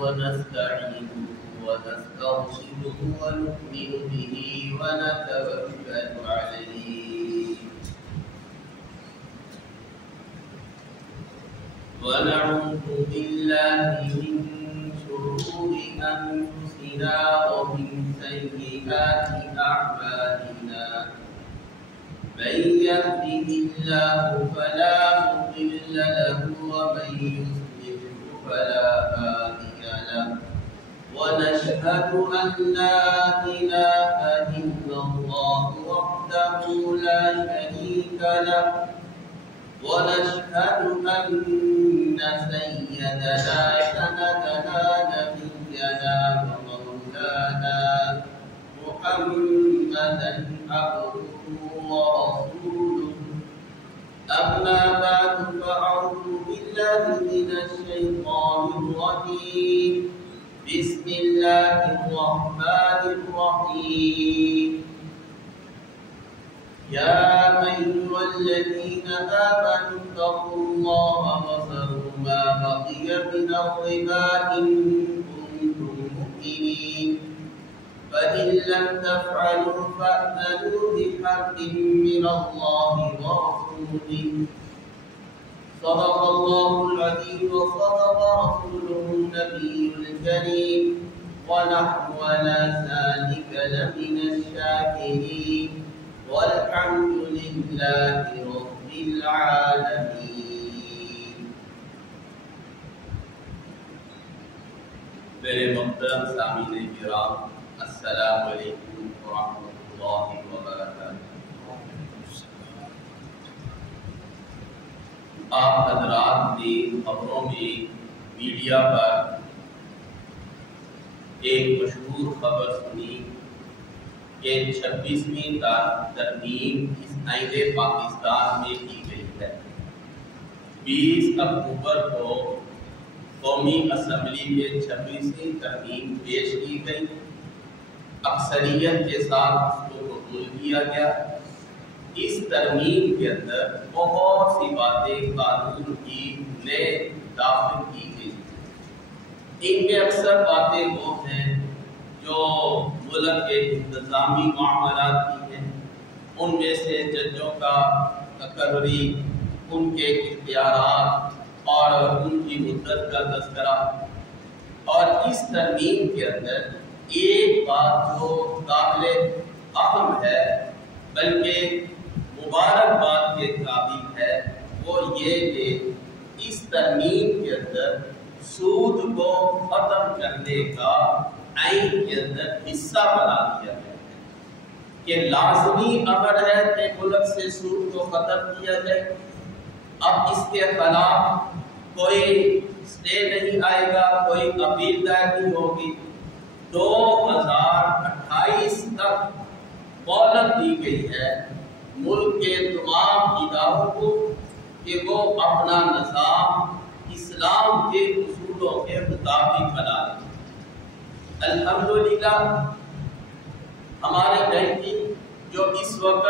ونستعينه ونستغفره ونؤمن به ونتوكل عليه ونعوذ بالله من شرور أنفسنا ومن سيئات أعمالنا من يهده الله فلا مضل له ومن يضلل فلا هادي له ونشهد أن لا إله إلا الله وحده لا شريك له ونشهد أن سيدنا سندنا نبينا ومولانا محمدا عبده ورسوله أما بعد فأعوذ بالله من الشيطان الرجيم بسم الله الرحمن الرحيم يا أيها الذين آمنوا اتقوا الله وذروا ما بقي من الربا إن كنتم مؤمنين فإن لم تفعلوا فأذنوا بحرب من الله ورسوله صدق الله العظيم وصدق رسوله النبي الكريم ونحن على ذلك لمن الشاكرين والحمد لله رب العالمين. میرے محترم سامعین کرام، السلام علیکم ورحمۃ اللہ وبرکاتہ۔ آپ حضرات نے خبروں میں میڈیا پر ایک مشہور خبر سنی کہ 26ویں ترمیم اس آئین پاکستان میں کی گئی ہے۔ 20 اکتوبر کو قومی اسمبلی میں 26ویں ترمیم پیش کی گئی، اکثریت کے ساتھ اس کو قبول کیا گیا۔ اس ترمیم کے اندر بہت سی باتیں قانون کی نئے داخل کی گئی۔ ان میں اکثر باتیں وہ ہیں جو ملک کے انتظامی معاملات کی ہیں، ان میں سے ججوں کا تقرری، ان کے اختیارات اور ان کی مدت کا تذکرہ۔ اور اس ترمیم کے اندر ایک بات جو قابل اہم ہے بلکہ مبارکباد کے قابل ہے وہ یہ کہ اس ترمیم کے اندر سود کو ختم کرنے کا آئین کے اندر حصہ بنا دیا گیا ہے کہ لازمی امر ہے کہ ملک سے سود کو ختم کیا جائے۔ اب اس کے خلاف کوئی اسٹے نہیں آئے گا، کوئی اپیل دائر نہیں ہوگی۔ 2028 تک مہلت دی گئی ہے ملک کے تمام اداروں کو کہ وہ اپنا نظام اسلام کے اصولوں کے مطابق بنا لیں۔ الحمدللہ ہمارے بینکنگ جو اس وقت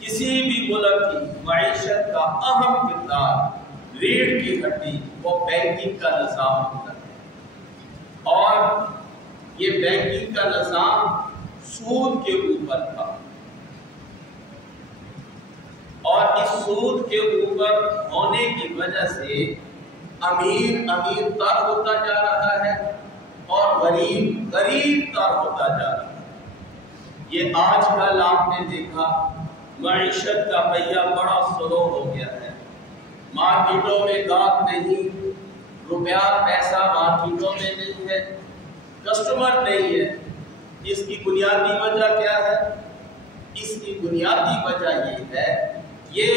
کسی بھی ملک کی معیشت کا اہم کردار، ریڑھ کی ہڈی، وہ بینکنگ کا نظام ہوتا ہے، اور یہ بینکنگ کا نظام سود کے اوپر تھا، اور اس سود کے اوپر ہونے کی وجہ سے امیر تر ہوتا جا رہا ہے اور غریب تر ہوتا جا رہا ہے۔ یہ آج کل آپ نے دیکھا معیشت کا پہیہ بڑا سلو ہو گیا ہے، مارکیٹوں میں گاہک نہیں، روپیہ پیسہ مارکیٹوں میں نہیں ہے، کسٹمر نہیں ہے۔ اس کی بنیادی وجہ کیا ہے؟ اس کی بنیادی وجہ یہ ہے یہ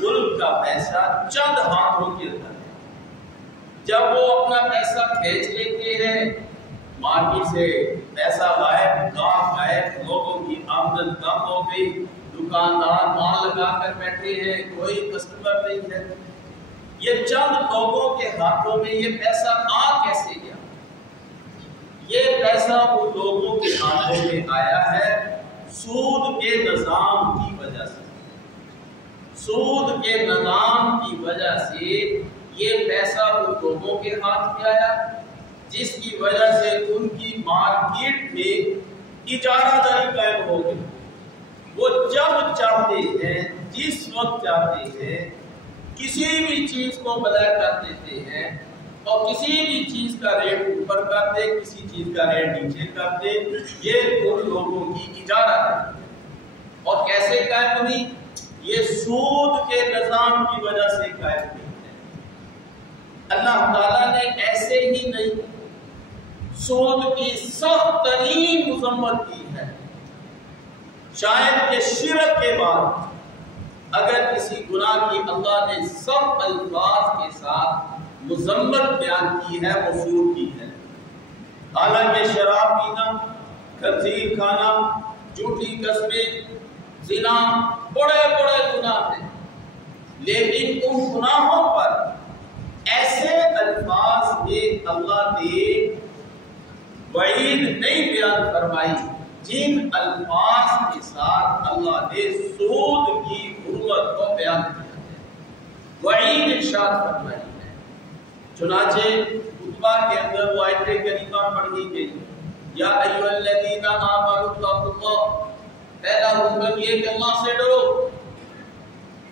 ملک کا پیسہ چند ہاتھوں کے اندر ہے۔ جب وہ اپنا پیسہ کھینچ لیتے ہیں، مارکیٹ سے پیسہ غائب، گاہک غائب، لوگوں کی آمدن کم ہو گئی، دکاندار مال لگا کر بیٹھے ہیں، کوئی کسٹمر نہیں ہے۔ یہ چند لوگوں کے ہاتھوں میں یہ پیسہ آ کیسے گیا؟ یہ پیسہ ان لوگوں کے ہاتھوں میں آیا ہے سود کے نظام کی وجہ سے۔ سود کے نظام کی وجہ سے یہ پیسہ ان لوگوں کے ہاتھ میں آیا جس کی وجہ سے ان کی مارکیٹ میں اجارہ داری قائم ہو گئی. وہ جب چاہتے ہیں، جس وقت چاہتے ہیں، کسی بھی چیز کو بدل کر دیتے ہیں اور کسی بھی چیز کا ریٹ اوپر کر دے، کسی چیز کا ریٹ نیچے کر دے. یہ ان لوگوں کی اجارہ ہے. اور کیسے قائم ہوئی؟ یہ سود کے نظام کی وجہ سے قائم ہوئی ہے. اللہ تعالیٰ نے ایسے ہی نہیں سود کی سخت ترین مذمت کی ہے. شاید کہ شرک کے بعد اگر کسی گناہ کی اللہ نے سخت الفاظ کے ساتھ مذمت بیان کی ہے وہ سود کی ہے. حالانکہ شراب پینا، خنزیر کھانا، جھوٹی قسمیں، زنا بڑے بڑے گناہ ہیں، لیکن ان گناہوں پر ایسے الفاظ میں اللہ نے وعید نہیں بیان فرمائی جن الفاظ کے ساتھ اللہ نے سود کی حرمت کو بیان کیا ہے. وعید ارشاد فرمائی ہے. چنانچہ خطبہ کے اندر وہ آیت کریمہ پڑھی گئی، یا ایھا الذین آمنوا اتقوا اللہ. پہلا حکم یہ کہ اللہ سے ڈرو.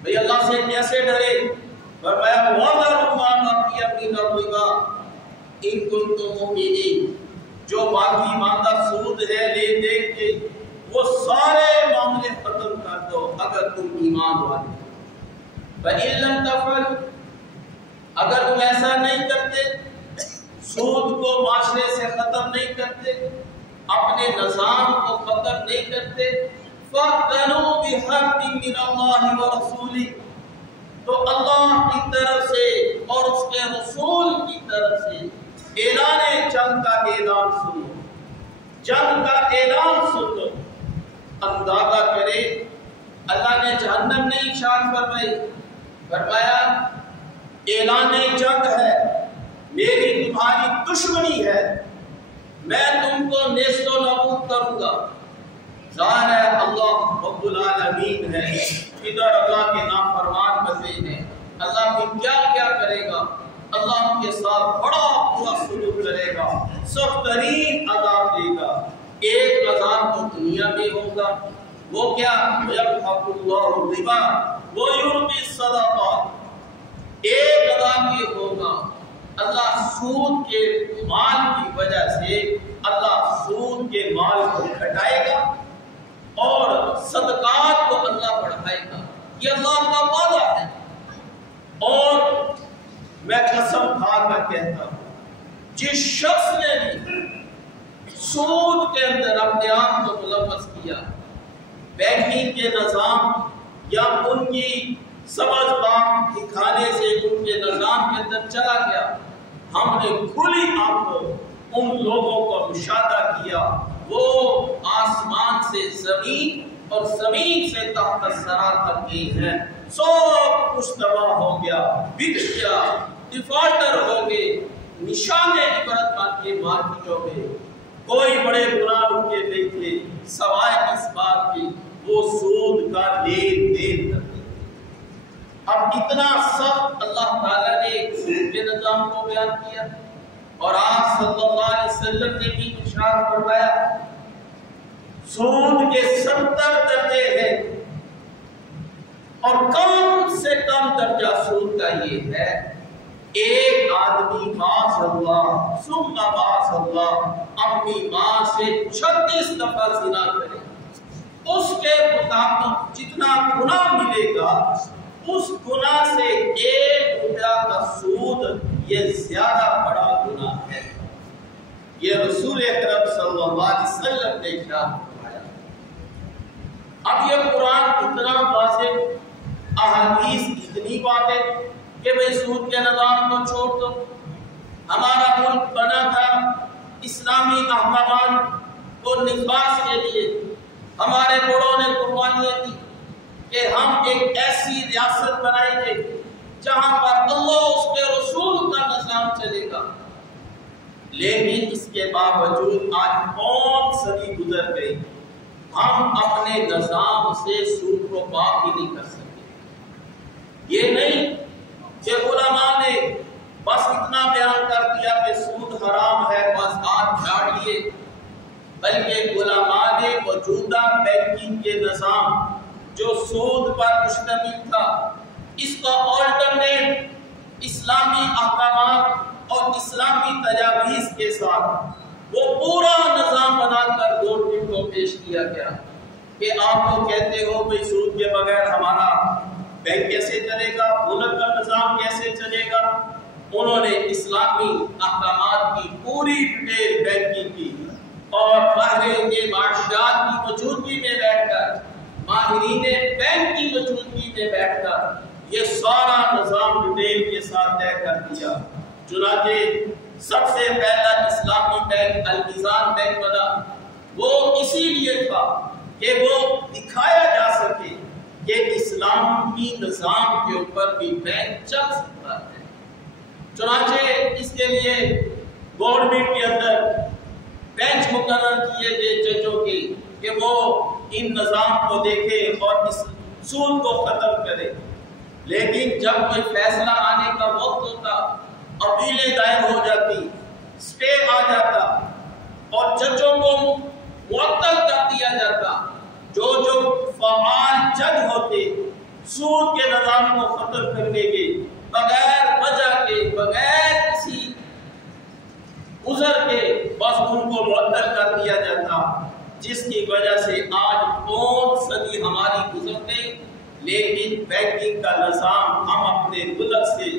بھئی اللہ سے کیسے ڈرے؟ فرمایا وَذَرُوا مَا بَقِیَ مِنَ الرِّبَا إِن كُنتُم مُؤْمِنِینَ. جو باقی ماندہ سود ہے لے دے کے وہ سارے معاملے ختم کر دو اگر تم ایمان والے. فَإِن لَّمْ تَفْعَلُوا، اگر تم ایسا نہیں کرتے، سود کو معاشرے سے ختم نہیں کرتے، اپنے نظام کو ختم نہیں کرتے، فَأْذَنُوا بِحَرْبٍ مِّنَ اللَّهِ وَرَسُولِهِ، تو اللہ کی طرف سے اور اس کے رسول کی طرف سے اعلان جنگ کا اعلان سنو. جنگ کا اعلان سنو. اندازہ کرے اللہ نے جہنم نہیں ارشاد فرمائی، فرمایا اعلان جنگ ہے، میری تمہاری دشمنی ہے، میں تم کو نیست و نابود کروں گا. ظاہر ہے اللہ رب العالمین ہے، ادھر اللہ کے نافرمان بندے ہیں. اللہ بھی کیا کیا کرے گا؟ اللہ کے ساتھ بڑا برا سلوک کرے گا، سخت ترین عذاب دے گا. ایک عذاب تو دنیا میں ہوگا، وہ کیا؟ یمحق اللہ الربا ویربی الصدقات. ایک عذاب یہ ہوگا، اللہ سود کے مال کی وجہ سے اللہ سود کے مال کو گھٹائے گا اور صدقات کو اللہ بڑھائے گا. یہ اللہ کا وعدہ ہے. اور میں قسم کھا کر کہتا ہوں، جس شخص نے بھی سود کے اندر اپنے آپ کو ملوث کیا، بینکنگ کے نظام یا ان کی سمجھ بات دکھانے سے ان کے نظام کے اندر چلا گیا، ہم نے کھلی آنکھوں ان لوگوں کو مشاہدہ کیا. وہ آسمان سے زمین اور زمین سے تحت الثری تک گئی ہیں. سب کچھ تباہ ہو گیا، بک گیا، ڈیفالٹر ہو گئے. نشانے عبرت بات کے مارکیٹوں میں کوئی بڑے گناہ ان کے نہیں تھے سوائے اس بات کی وہ سود کا لین دین کرتے. اب اتنا سخت اللہ تعالیٰ نے سود کے نظام کو بیان کیا اور آپ صلی اللہ علیہ وسلم نے بھی ارشاد فرمایا سود کے 70 درجے ہیں اور کم سے کم درجہ سود کا یہ ہے ایک آدمی معاذ اللہ ثم معاذ اللہ اپنی ماں سے 36 دفعہ زنا کرے، اس کے مطابق جتنا گناہ ملے گا اس گناہ سے 1 روپیہ کا سود یہ زیادہ بڑا گناہ ہے. یہ رسول اکرم صلی اللہ علیہ وسلم نے ارشاد فرمایا. اب یہ قرآن اتنا واضح، احادیث اتنی واضح کہ بھئی سود کے نظام کو چھوڑ دو. ہمارا ملک بنا تھا اسلامی احکامات کو نفاذ کے لیے. ہمارے بڑوں نے قربانیاں دی کہ ہم ایک ایسی ریاست بنائیں گے جہاں پر اللہ اس کے رسول کا نظام چلے گا. لیکن اس کے باوجود آج 5 صدی گزر گئی، ہم اپنے نظام سے سود کو پاک ہی نہیں کر سکتے. یہ نہیں کہ علماء نے بس اتنا بیان کر دیا کہ سود حرام بلکہ علماء نے موجودہ بینکنگ کے نظام جو سود پر مشتمل تھا، اس کا آلٹرنیٹ اسلامی احکامات اور اسلامی تجاویز کے ساتھ وہ پورا نظام بنا کر گورنمنٹ کو پیش کیا گیا کہ آپ تو کہتے ہو بھائی سود کے بغیر ہمارا بینک کیسے چلے گا، ملک کا نظام کیسے چلے گا۔ انہوں نے اسلامی احکامات کی پوری ڈیٹیل بینکنگ کی اور ماہرین کے معاشیات کی موجودگی میں بیٹھ کر، ماہرین بینک کی موجودگی میں بیٹھ کر یہ سارا نظام ڈیٹیل کے ساتھ طے کر دیا۔ چنانچہ سب سے پہلا اسلامی بینک المیزان بینک بنا، وہ اسی لیے تھا کہ وہ دکھایا جا سکے کہ اسلامی نظام کے اوپر بھی بینک چل سکتا ہے۔ چنانچہ اس کے لیے گورنمنٹ کے اندر بینچ مقرر کیے گئے ججوں کے کہ وہ ان نظام کو دیکھے اور اس سود کو ختم کرے۔ لیکن جب کوئی فیصلہ آنے کا وقت ہوتا، اپیلیں دائر ہو جاتی، سٹے آ جاتا اور ججوں کو معطل کر دیا جاتا، جو فعال جج ہوتے سود کے نظام کو ختم کرنے کے بغیر وجہ کے، بغیر کسی عذر کے، بس ان کو معطل کر دیا جاتا، جس کی وجہ سے آج 5 صدی ہماری گزر گئی، لیکن بینکنگ کا نظام ہم اپنے ملک سے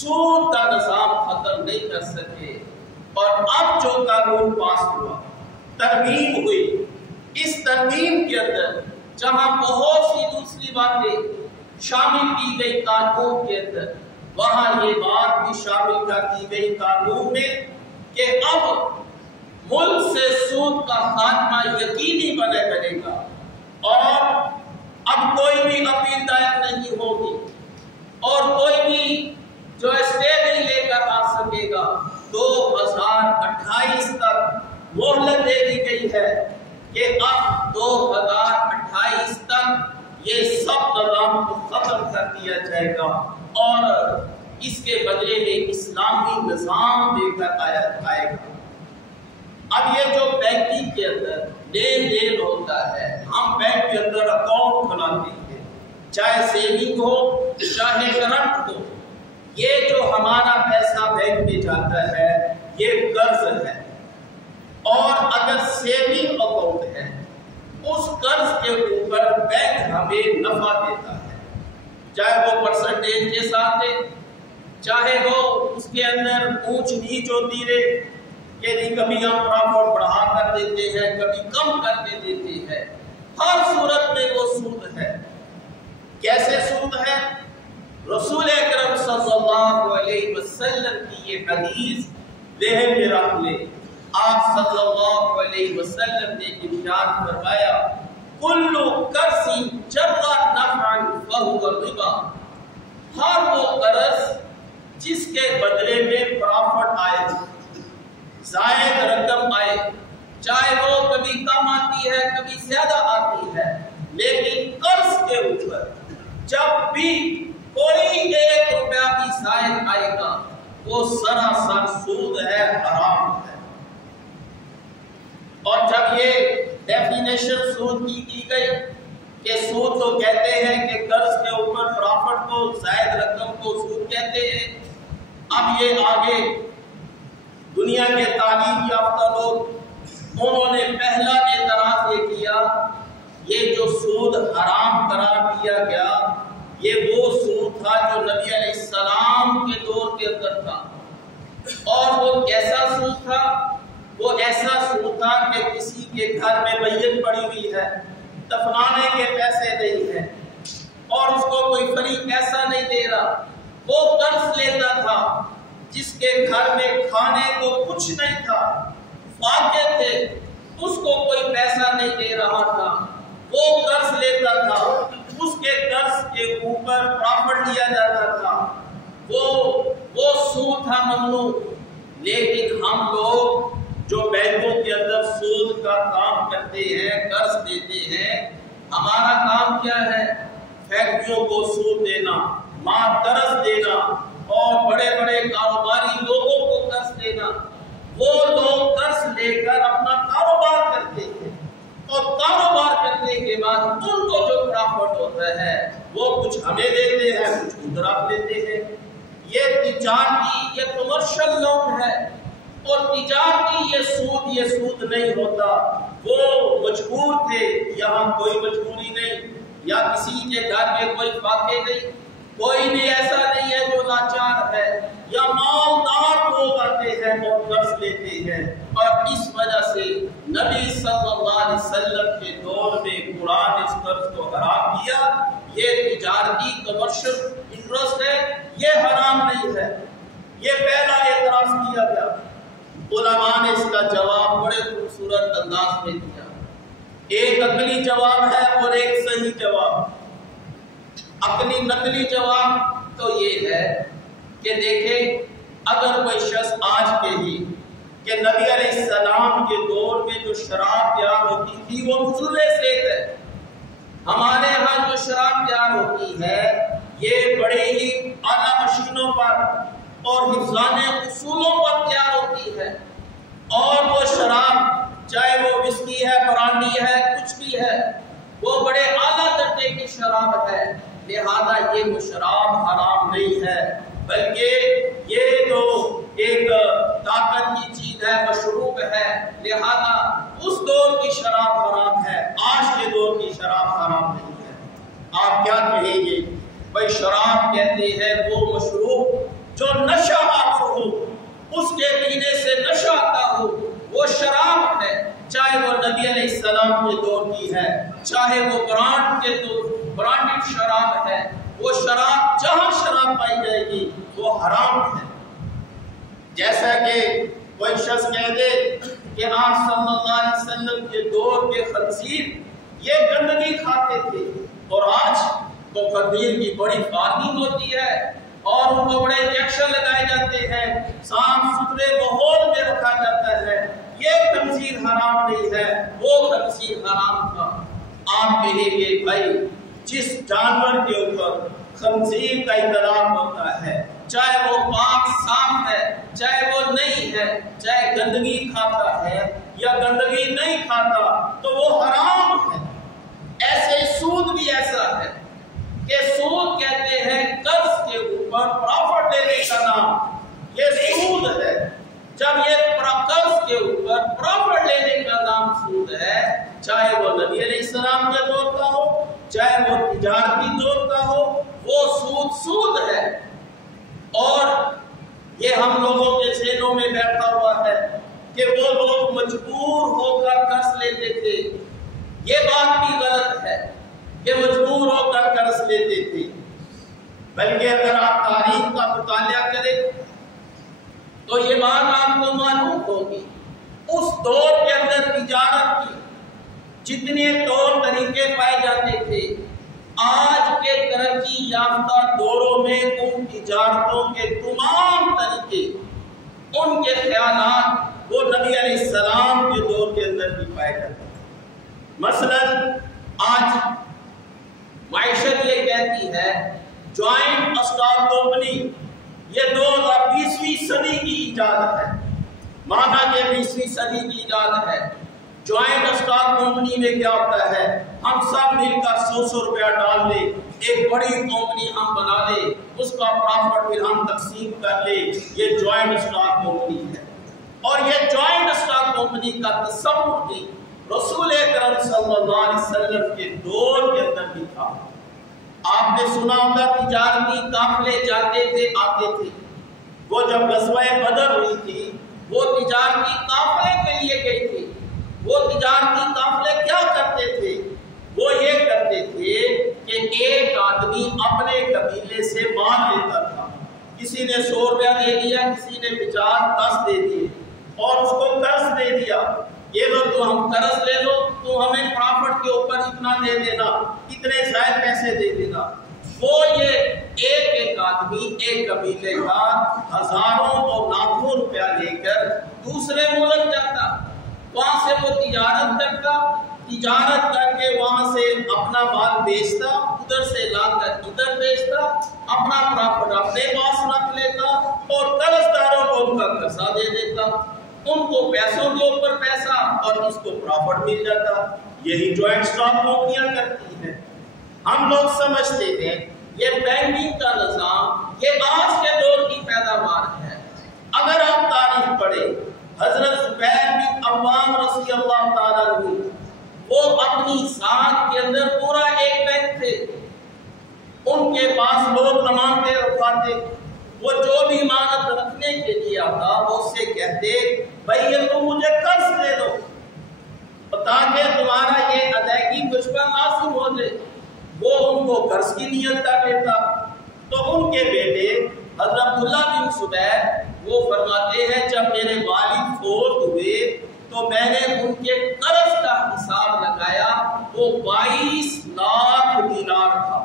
سود کا نظام ختم نہیں کر سکے۔ اور اب جو قانون پاس ہوا، ترمیم ہوئی، اس ترمیم کے اندر جہاں بہت سی دوسری باتیں شامل کی گئی قانون کے اندر، وہاں یہ بات بھی شامل کر دی گئی قانون میں کہ اب ملک سے سود کا خاتمہ یقینی بنے گا اور اب کوئی بھی اپیل دائر نہیں ہوگی اور کوئی بھی جو اسٹے نہیں لے کر آ سکے گا۔ 2028 تک مہلت دے دی گئی ہے کہ اب 2028 تک یہ سب نظام کو ختم کر دیا جائے گا اور اس کے بدلے میں اسلامی نظام دے کر آئے گا۔ اب یہ جو بینکنگ کے اندر لین دین ہوتا ہے، ہم بینک کے اندر اکاؤنٹ کھلاتے ہیں، چاہے سیونگ ہو چاہے کرنٹ ہو، یہ جو ہمارا پیسہ بینک میں جاتا ہے یہ قرض ہے، اور اگر سیونگ اکاؤنٹ ہے اس قرض کے اوپر بینک ہمیں نفع دیتا ہے، چاہے وہ پرسنٹیج کے ساتھ دے، چاہے وہ اس کے اندر اونچ نیچ ہوتی رہے کہ نہیں، کبھی ہم پرافٹ بڑھا کر دیتے ہیں، کبھی کم کر کے دیتے ہیں، ہر صورت میں وہ سود ہے۔ کیسے سود ہے؟ رسول اکرم صلی اللہ علیہ وسلم کی یہ حدیث ذہن میں رکھ لیں۔ آپ صلی اللہ علیہ وسلم نے ارشاد فرمایا، کل قرض جر نفعا فهو الربا، ہر وہ قرض جس کے بدلے میں پرافٹ آئے، زائد رقم آئے، چاہے وہ کبھی کم آتی ہے کبھی زیادہ آتی ہے، لیکن قرض کے اوپر جب بھی کوئی 1 روپیہ بھی زائد آئے گا وہ سراسر سود ہے، حرام ہے۔ اور جب یہ ڈیفینیشن سود کی گئی کہ سود تو کہتے ہیں کہ قرض کے اوپر پرافٹ کو، زائد رقم کو سود کہتے ہیں، اب یہ آگے دنیا کے تعلیم یافتہ لوگ، انہوں نے پہلا اعتراض یہ کیا، یہ جو سود حرام قرار دیا گیا یہ وہ سود تھا جو نبی علیہ السلام کے دور کے اندر تھا، اور وہ کیسا سود تھا؟ وہ ایسا سود تھا کہ کسی کے گھر میں میت پڑی ہوئی ہے، دفنانے کے پیسے نہیں ہیں اور اس کو کوئی فریق پیسہ نہیں دے رہا، وہ قرض لیتا تھا جس کے گھر میں کھانے کو کچھ نہیں تھا، فاقے تھے، اس کو کوئی پیسہ نہیں دے رہا تھا، وہ قرض لیتا تھا، اس کے قرض کے اوپر پرافٹ لیا جاتا تھا، وہ سود تھا ممنوع۔ لیکن ہم لوگ جو بینکوں کے اندر سود کا کام کرتے ہیں، قرض دیتے ہیں، ہمارا کام کیا ہے؟ فیکٹریوں کو سود دینا، ماہ قرض دینا اور بڑے بڑے کاروباری لوگوں کو قرض دینا۔ وہ لوگ قرض لے کر اپنا کاروبار کرتے اور کاروبار کرنے کے بعد ان کو جو پرافٹ ہوتا ہے وہ کچھ ہمیں دیتے ہیں، کچھ ادھر رکھ لیتے ہیں۔ یہ تجارتی، یہ کمرشل لون ہے، اور تجارتی یہ سود نہیں ہوتا۔ وہ مجبور تھے، یہاں کوئی مجبوری نہیں، یا کسی کے گھر میں کوئی فاقے نہیں، کوئی بھی ایسا نہیں ہے جو لاچار ہے، یا مالدار لوگ آتے ہیں اور قرض لیتے ہیں، اور اس وجہ سے نبی صلی اللہ علیہ وسلم کے دور میں قرآن اس قرض کو حرام کیا۔ یہ تجارتی کمرشل انٹرسٹ ہے، یہ حرام نہیں ہے۔ یہ پہلا اعتراض کیا گیا، علماء نے اس کا جواب بڑے خوبصورت انداز میں دیا۔ ایک عقلی جواب ہے اور ایک صحیح جواب۔ عقلی نقلی جواب تو یہ ہے کہ دیکھیں، اگر کوئی شخص آج کے ہی کہ نبی علیہ السلام کے دور میں جو شراب تیار ہوتی تھی وہ حضور سے ہے، ہمارے ہاں جو شراب تیار ہوتی ہے یہ بڑے ہی اعلیٰ مشینوں پر اور حفظان اصولوں پر تیار ہوتی ہے، اور وہ شراب چاہے وہ وسکی ہے، برانڈی ہے، کچھ بھی ہے، وہ بڑے اعلیٰ درجے کی شراب ہے، لہذا یہ وہ شراب حرام نہیں ہے، بلکہ یہ جو ایک طاقت کی چیز ہے، مشروب ہے، لہذا اس دور کی شراب حرام ہے، آج کے دور کی شراب حرام نہیں ہے۔ آپ کیا کہیں گے؟ بھائی شراب کہتے ہیں وہ مشروب جو نشہ آور ہو، اس کے پینے سے نشہ آتا ہو، وہ شراب ہے، چاہے وہ نبی علیہ السلام کے دور کی ہے، چاہے وہ برانڈڈ شراب ہے، وہ شراب جہاں شراب پائی جائے گی وہ حرام ہے۔ جیسا کہ کوئی شخص کہہ دے کہ آپ صلی اللہ علیہ وسلم کے دور کے خنزیر یہ گندگی کھاتے تھے، اور آج تو خنزیر کی بڑی فارمنگ ہوتی ہے اور ان کو بڑے انجیکشن لگائے جاتے ہیں، صاف ستھرے ماحول میں رکھا جاتا ہے، یہ خنزیر حرام نہیں ہے، وہ خنزیر حرام تھا۔ آپ کہیں گے بھائی جس جانور کے اوپر خنزیر کا اطلاق ہوتا ہے، چاہے وہ پاک صاف ہے، چاہے وہ نہیں ہے، چاہے گندگی کھاتا ہے یا گندگی نہیں کھاتا، تو وہ حرام ہے۔ ایسے سود بھی ایسا ہے کہ سود کہتے ہیں قرض کے اوپر پرافٹ لینے کا نام، یہ سود ہے۔ جب یہ قرض کے اوپر پرافٹ لینے کا نام سود ہے، چاہے وہ نبی علیہ السلام کے دور کا ہو، چاہے وہ تجارتی دور کا ہو، وہ سود ہے۔ اور یہ ہم لوگوں کے ذہنوں میں بیٹھا ہوا ہے کہ وہ لوگ مجبور ہو کر قرض لیتے تھے، یہ بات بھی غلط ہے کہ مجبور ہو کر قرض لیتے تھے، بلکہ اگر آپ تاریخ کا مطالعہ کریں تو یہ بات آپ کو معلوم ہوگی، اس دور کے اندر تجارت کی جتنے طور طریقے پائے جاتے تھے، آج کے ترقی یافتہ دوروں میں ان تجارتوں کے تمام طریقے، ان کے خیالات وہ نبی علیہ السلام کے دور کے اندر بھی پائے جاتے ہیں۔ مثلا آج معیشت یہ کہتی ہے جوائنٹ اسٹاک کمپنی، یہ 2020ویں صدی کی ایجاد ہے، مانا کہ 20ویں صدی کی ایجاد ہے۔ جوائنٹ اسٹاک کمپنی میں کیا ہوتا ہے، ہم سب مل کر 100 روپیہ ڈال لیں، ایک بڑی کمپنی ہم بنا لیں، اس کا پرافٹ پھر ہم تقسیم کر لیں، یہ جوائنٹ اسٹاک کمپنی ہے۔ اور یہ جوائنٹ اسٹاک کمپنی کا تصور بھی رسول اکرم صلی اللہ علیہ وسلم کے دور کے اندر بھی تھا۔ آپ نے سنا ہوگا تجارتی قافلے جاتے تھے، آتے تھے، وہ جب غزوہ بدر ہوئی تھی وہ تجارتی قافلے کے لیے گئی تھی۔ وہ تجارتی قافلے کیا کرتے تھے؟ وہ یہ کرتے تھے کہ ایک آدمی اپنے قبیلے سے مال لیتا تھا، کسی نے 100 روپیہ دے دیا، کسی نے 50، 10 دے دیے، اور اس کو قرض دے دیا، یہ لو تو ہم قرض لے لو، تو ہمیں پرافٹ کے اوپر اتنا دے دینا، اتنے زائد پیسے دے دینا۔ وہ یہ ایک آدمی ایک قبیلے کا ہزاروں اور لاکھوں روپیہ لے کر دوسرے ملک جاتا، وہاں سے وہ تجارت کرتا، تجارت کر کے وہاں سے اپنا مال بیچتا، ادھر سے لا کر ادھر بیچتا، اپنا پرافٹ اپنے پاس رکھ لیتا اور قرض داروں کو ان کا قرضہ دے دیتا۔ ان کو پیسوں کے اوپر پیسہ اور اس کو پرافٹ مل جاتا. یہی جوائنٹ اسٹاک کمپنیاں کرتی ہیں. ہم لوگ سمجھتے تھے یہ بینکنگ کا نظام یہ آج کے دور کی پیداوار ہے. اگر آپ تاریخ پڑھیں حضرت زبیر بن عوام رضی اللہ تعالیٰ عنہ وہ اپنی ذات کے اندر پورا ایک بینک تھے. ان کے پاس لوگ امانتیں رکھواتے. وہ جو بھی امانت رکھنے کے لیے آتا وہ اس سے کہتے بھائی یہ تم مجھے قرض دے دو تاکہ تمہارا یہ ادائیگی مجھ پر لازم ہو جائے. وہ ان کو قرض کی نیت کر لیتا. تو ان کے بیٹے حضرت عبداللہ بن زبیر وہ فرماتے ہیں جب میرے والد فوت ہوئے تو میں نے ان کے قرض کا حساب لگایا وہ 22 لاکھ دینار تھا.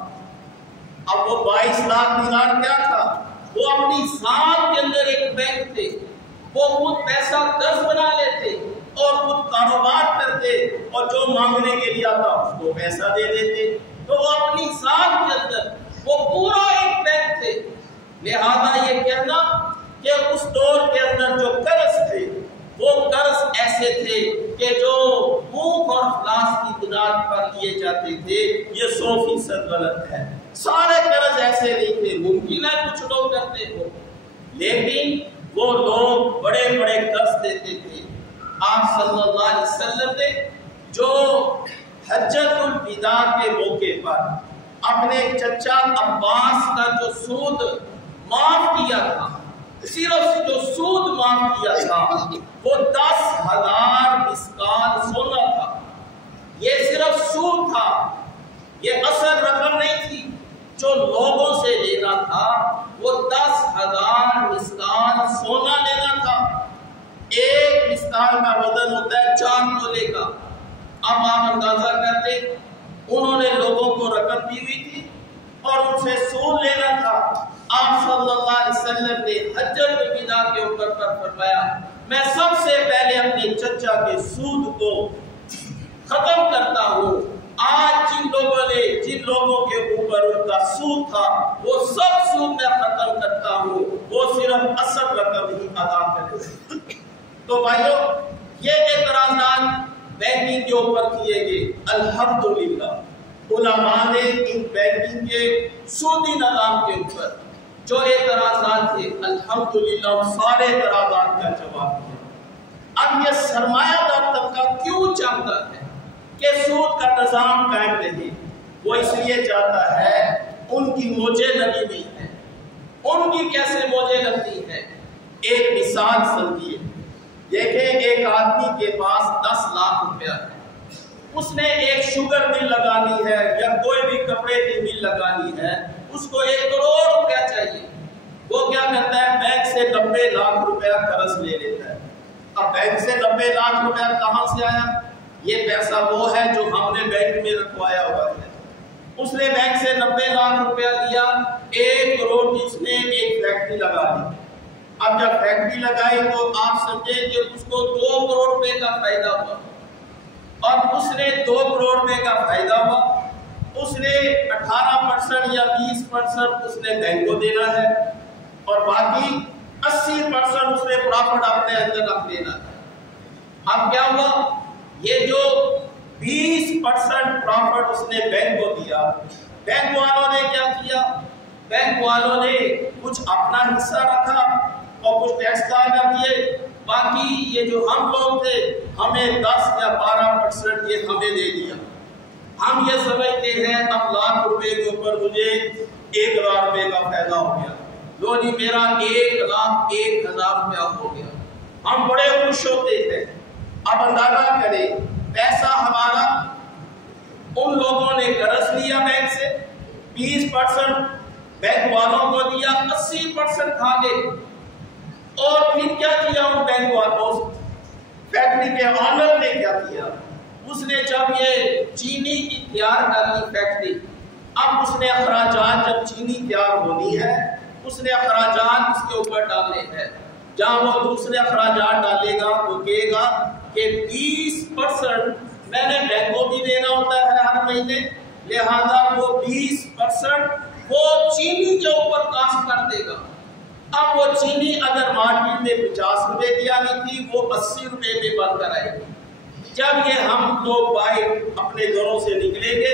اب وہ 22 لاکھ دینار کیا تھا؟ وہ اپنی ذات کے اندر ایک بینک تھے. وہ خود پیسہ قرض بنا لیتے اور خود کاروبار کرتے اور جو مانگنے کے لیے آتا اس کو پیسہ دے دیتے. تو وہ اپنی ذات کے اندر وہ پورا ایک بینک تھے. لہذا یہ کہنا کہ اس دور کے اندر جو قرض تھے وہ قرض ایسے تھے کہ جو بھوک اور افلاس کی بنیاد پر لیے جاتے تھے یہ 100% غلط ہے. سارے قرض ایسے نہیں تھے. ممکن ہے کچھ لوگ کرتے ہو لیکن وہ لوگ بڑے بڑے قرض دیتے تھے. آپ صلی اللہ علیہ وسلم نے جو حجۃ الوداع کے موقع پر اپنے چچا عباس کا جو سود معاف کیا تھا صرف جو سود معاف کیا تھا وہ 10,000 مسکال سونا تھا. یہ صرف سود تھا. یہ اصل رقم نہیں تھی. جو لوگوں سے لینا تھا وہ 10,000 مسکال سونا لینا تھا. ایک مسکال کا وزن ہوتا ہے 4 تولے کا. اب آپ اندازہ کرتے انہوں نے لوگوں کو رقم دی ہوئی تھی اور ان سے سود لینا تھا. آپ صلی اللہ علیہ وسلم نے حجۃ الوداع کے اوپر پر فرمایا میں سب سے پہلے اپنے چچا کے سود کو ختم کرتا ہوں. آج جن لوگوں کے اوپر ان کا سود تھا وہ سب سود میں ختم کرتا ہوں. وہ صرف اصل رقم ہی ادا کرے. تو بھائیو یہ اعتراضات بینکنگ کے اوپر کیے گئے. الحمدللہ علماء نے ان بینکنگ کے سودی نظام کے اوپر جو اعتراضات تھے الحمدللہ سارے اعتراضات کا جواب دیا. اب یہ سرمایہ دار طبقہ کیوں چاہتا ہے کہ سود کا نظام قائم رہے؟ وہ اس لیے چاہتا ہے ان کی موجیں لگی ہوئی ہیں. ان کی کیسے موجیں لگتی ہیں؟ ایک مثال سمجھیے. دیکھیں ایک آدمی کے پاس 10 لاکھ روپیہ ہے. اس نے ایک شوگر مل لگانی ہے یا کوئی بھی کپڑے کی مل لگانی ہے. اس کو 1 کروڑ روپیہ چاہیے. وہ کیا کرتا ہے بینک سے 90 لاکھ روپیہ قرض لے لیتا ہے. اب بینک سے 90 لاکھ روپیہ کہاں سے آیا؟ یہ پیسہ وہ ہے جو ہم نے بینک میں رکھوایا ہوا ہے. اس نے بینک سے 90 لاکھ روپیہ دیا. 1 کروڑ کی اس نے ایک فیکٹری لگا دی. اب جب فیکٹری لگائی تو آپ سمجھیں کہ اس کو 2 کروڑ روپے کا فائدہ ہوا. اور اس نے 2 کروڑ روپے کا فائدہ ہوا. اس نے 18% یا 20% اس نے بینک کو دینا ہے اور باقی 80% اس نے پرافٹ اپنے اندر رکھ لینا ہے. اب کیا ہوا؟ یہ جو 20% پرافٹ اس نے بینک کو دیا. بینک والوں نے کیا کیا؟ بینک والوں نے کچھ اپنا حصہ رکھا اور کچھ ٹیکس ادا کیے. باقی یہ جو ہم لوگ تھے ہمیں 10 یا 12% یہ ہمیں دے دیا. ہم یہ سمجھتے ہیں اب لاکھ روپے کے اوپر مجھے 1,000 روپے کا فائدہ ہو گیا. لو جی میرا 1,01,000 روپیہ ہو گیا. ہم بڑے خوش ہوتے ہیں. اب اندازہ کریں پیسہ ہمارا ان لوگوں نے قرض لیا بینک سے 20% بینک والوں کو دیا 80% کھا گئے. اور پھر کیا کیا ان بینک والوں فیکٹری کے آنر نے کیا کیا؟ اس نے جب یہ چینی کی تیار کر لی فیکٹری. اب اس نے اخراجات جب چینی تیار ہونی ہے اس نے اخراجات اس کے اوپر ڈالنے ہیں. جہاں وہ دوسرے اخراجات ڈالے گا وہ کہے گا کہ 20% میں نے بینک کو بھی دینا ہوتا ہے ہر مہینے لہذا وہ 20% وہ چینی کے اوپر کاسٹ کر دے گا. اب وہ چینی اگر مارکیٹ میں 50 روپے کی آنی تھی وہ 80 روپے میں بن کر آئے گی۔ جب یہ ہم لوگ باہر اپنے گھروں سے نکلیں گے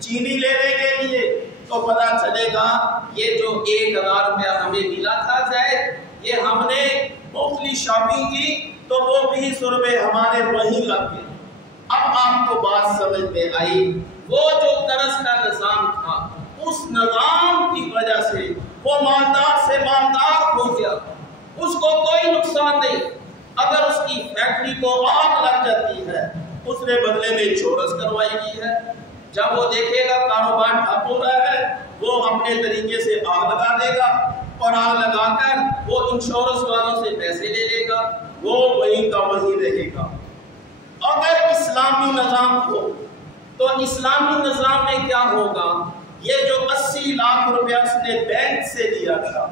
چینی لینے کے لیے تو پتا چلے گا یہ جو 1000 روپیہ ہمیں ملا تھا زائد، یہ ہم نے مختلف شاپنگ کی تو وہ 20 روپے ہمارے وہیں لگ گئے۔ اب آپ کو بات سمجھ میں آئی، وہ جو قرض کا نظام تھا اس نظام کی وجہ سے وہ مالدار سے مالدار ہو گیا، اس کو کوئی نقصان نہیں۔ اگر اس کی فیکٹری کو آگ لگ جاتی ہے اس نے بدلے میں انشورنس کروائی گئی ہے، جب وہ دیکھے گا کاروبار ٹھپ ہو رہا ہے وہ اپنے طریقے سے آگ لگا دے گا اور آگ لگا کر وہ انشورنس والوں سے پیسے لے لے گا، وہ وہیں کا وہیں رہے گا۔ اگر اسلامی نظام ہو تو اسلامی نظام میں کیا ہوگا؟ یہ جو 80 لاکھ روپیہ اس نے بینک سے لیا تھا،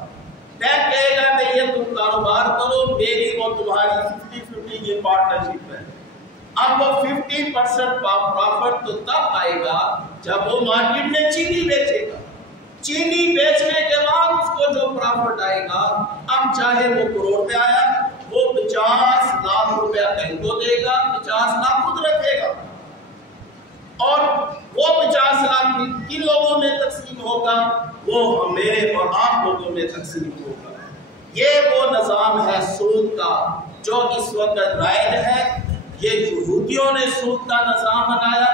بینک کہے گا کہ یہ تم کاروبار کرو، میری اور تمہاری 50-50 کی پارٹنرشپ ہے۔ اب وہ 50% پرافٹ تو تب آئے گا جب وہ مارکیٹ میں چینی بیچے گا، چینی بیچنے کے بعد اس کو جو پرافٹ آئے گا، اب چاہے وہ کروڑ روپے آیا وہ 50 لاکھ روپیہ بینک کو دے گا، 50 لاکھ خود رکھے گا، اور وہ 50 لاکھ کن لوگوں میں تقسیم ہوگا؟ وہ میرے اور آپ لوگوں میں تقسیم ہوگا۔ یہ وہ نظام ہے سود کا جو اس وقت رائج ہے۔ یہ یہودیوں نے سود کا نظام بنایا،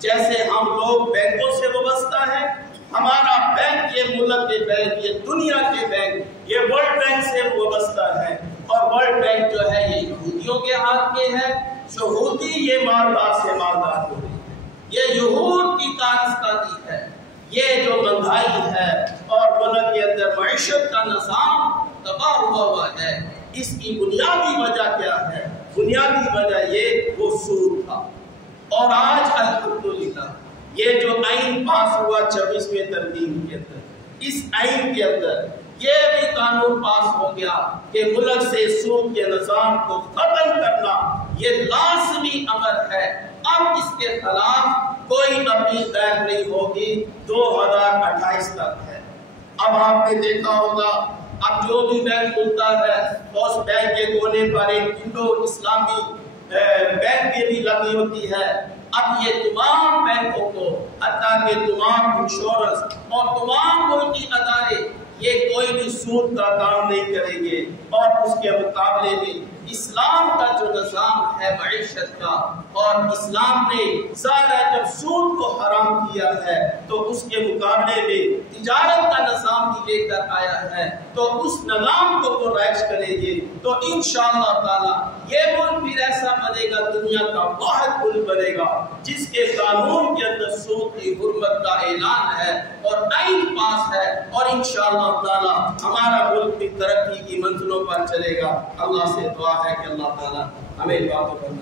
جیسے ہم لوگ بینکوں سے وابستہ ہیں، ہمارا بینک یہ ملک کے بینک، یہ دنیا کے بینک، یہ ورلڈ بینک سے وابستہ ہے، اور ورلڈ بینک جو ہے یہ یہودیوں کے ہاتھ میں ہے۔ یہودی یہ مالدار سے مالدار ہو رہی ہے، یہ یہود کی کارستانی ہے، یہ جو مہنگائی ہے اور ملک کے اندر معیشت کا نظام تباہ ہوا ہے، اس کی بنیادی وجہ کیا ہے؟ بنیادی وجہ یہ وہ سود تھا۔ اور آج الحمدللہ یہ جو آئین پاس ہوا 26ویں ترمیم کے اندر، اس آئین کے اندر یہ بھی قانون پاس ہو گیا کہ ملک سے سود کے نظام کو ختم کرنا یہ لازمی امر ہے۔ اب اس کے خلاف کوئی اپیل دائر نہیں ہوگی، 2028 تک ہے۔ اب آپ نے دیکھا ہوگا اب جو بھی بینک کھلتا ہے اس بینک کے کونے پر ایک انڈو اسلامی بینک کے بھی لگی ہوتی ہے۔ اب یہ تمام بینکوں کو حتیٰ کہ تمام انشورنس اور تمام ملکی ادارے یہ کوئی بھی سود کا کام نہیں کریں گے، اور اس کے مقابلے میں اسلام کا جو نظام ہے معیشت کا، اور اسلام نے ظاہر جب سود کو حرام کیا ہے تو اس کے مقابلے میں تجارت کا نظام بھی لے کر آیا ہے، تو اس نظام کو وہ رائج کریں گے تو انشاءاللہ تعالی یہ ملک بھی ایسا بنے گا، دنیا کا واحد ملک بنے گا جس کے قانون کے اندر سود کی حرمت کا اعلان ہے اور آئین پاس ہے، اور انشاءاللہ تعالی ہمارا ملک بھی ترقی کی منزلوں پر چلے گا۔ اللہ سے دعا ہے کہ اللہ تعالی ہمیں باتوں پر